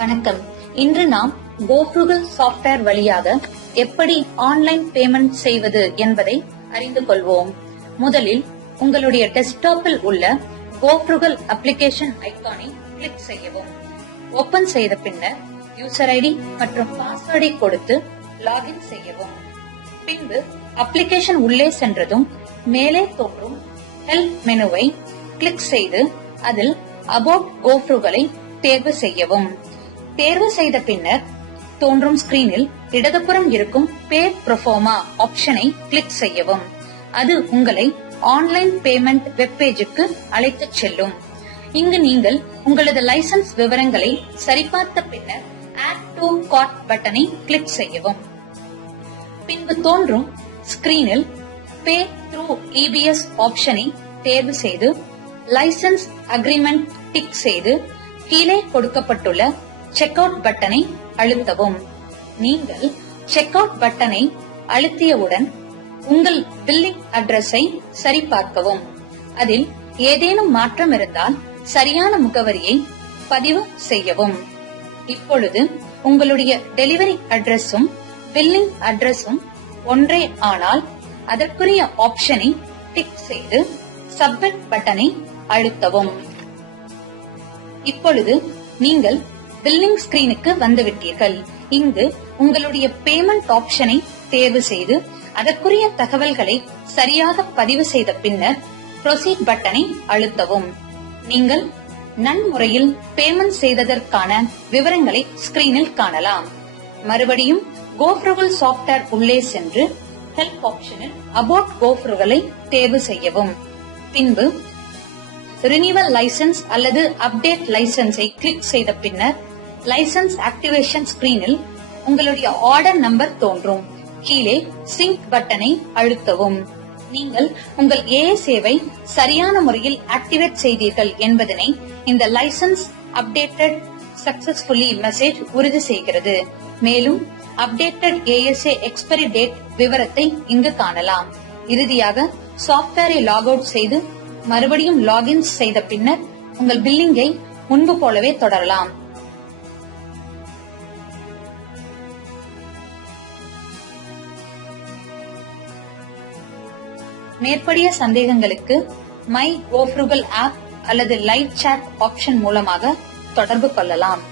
வணக்கம். இன்று நாம் கோஃப்ருகல் சாஃப்ட்வேர் வழியாக எப்படி ஆன்லைன் பேமெண்ட் செய்வது என்பதை அறிந்து கொள்வோம். முதலில் உங்களுடைய டெஸ்க்டாப்பில் உள்ள கோஃப்ருகல் அப்ளிகேஷன் ஐகானை கிளிக் செய்யவும். ஓபன் செய்த பின்னர் யூசர் ஐடி மற்றும் பாஸ்வேர்டை கொடுத்து லாகின் செய்யவும். பின்பு அப்ளிகேஷன் உள்ளே சென்றதும் மேலே தோன்றும் ஹெல்ப் மெனுவை கிளிக் செய்து அதில் அபவுட் கோஃப்ருகலை தேர்வு செய்யவும். தேர்வு செய்த பின்னர் தோன்றும் ஸ்கிரீனில் இடதுபுறம் இருக்கும் பே ப்ரோஃபார்மா ஆப்ஷனை கிளிக் செய்யவும். அது உங்களை ஆன்லைன் பேமெண்ட் வெப்பேஜுக்கு அழைத்துச் செல்லும். இங்கு நீங்கள் உங்களது லைசன்ஸ் விவரங்களை சரிபார்த்த பின்னர் ஆட் டு கார்ட் பட்டனை கிளிக் செய்யவும். பின்பு தோன்றும் ஸ்கிரீனில் பே த்ரூ EBS ஆப்ஷனை தேர்வு செய்து லைசன்ஸ் அக்ரிமெண்ட் டிக் செய்து கீழே கொடுக்கப்பட்டுள்ள செக் அவுட் பட்டனை அழுத்தவும். நீங்கள் செக் அவுட் பட்டனை அழுத்தியவுடன் உங்கள் பில்லிங் அட்ரஸை சரிபார்க்கவும். அதில் ஏதேனும் மாற்றம் இருந்தால் சரியான முகவரியை பதிவு செய்யவும். இப்பொழுது உங்களுடைய டெலிவரி அட்ரஸும் பில்லிங் அட்ரஸும் ஒன்றே ஆனால் அதற்குரிய ஆப்ஷனை டிக் செய்து சப்மிட் பட்டனை அழுத்தவும். இப்பொழுது நீங்கள் பில்லிங் ஸ்கிரீனுக்கு வந்துவிட்டீர்கள். இங்கு உங்களுடைய பேமெண்ட் ஆப்ஷனை தேர்வு செய்து அதற்குரிய தகவல்களை சரியாக பதிவு செய்த பின்னர் ப்ரோசீட் பட்டனை அழுத்தவும். நீங்கள் நன்முறையில் பேமெண்ட் செய்ததற்கான விவரங்களை ஸ்கிரீனில் காணலாம். மறுபடியும் கோஃப்ருகல் சாஃப்ட்வேர் உள்ளே சென்று ஹெல்ப் ஆப்ஷனில் அபவுட் கோஃப்ருகலை தேர்வு செய்யவும். பின்பு ரினிவல் லைசன்ஸ் அல்லது அப்டேட் லைசன்ஸை கிளிக் செய்த பின்னர் லைசன்ஸ் ஆக்டிவேஷன் ஸ்கிரீனில் உங்களுடைய ஆர்டர் நம்பர் தோன்றும். கீழே சிங்க் பட்டனை அழுத்தவும். நீங்கள் உங்கள் ASAவை சரியான முறையில் ஆக்டிவேட் செய்தீர்கள் என்பதனை இந்த லைசன்ஸ் அப்டேட்டட் சக்சஸ்ஃபுல்லி மெசேஜ் உறுதி செய்கிறது. மேலும் அப்டேட்டட் ASA எக்ஸ்பைரி டேட் விவரத்தை இங்கு காணலாம். இறுதியாக சாஃப்ட்வேரை லாக் அவுட் செய்து மறுபடியும் லாகின் செய்த பின்னர் உங்கள் பில்லிங்கை முன்பு போலவே தொடரலாம். மேற்படிய சந்தேகங்களுக்கு மை கோஃப்ருகல் ஆப் அல்லது லைவ் சாட் ஆப்ஷன் மூலமாக தொடர்பு கொள்ளலாம்.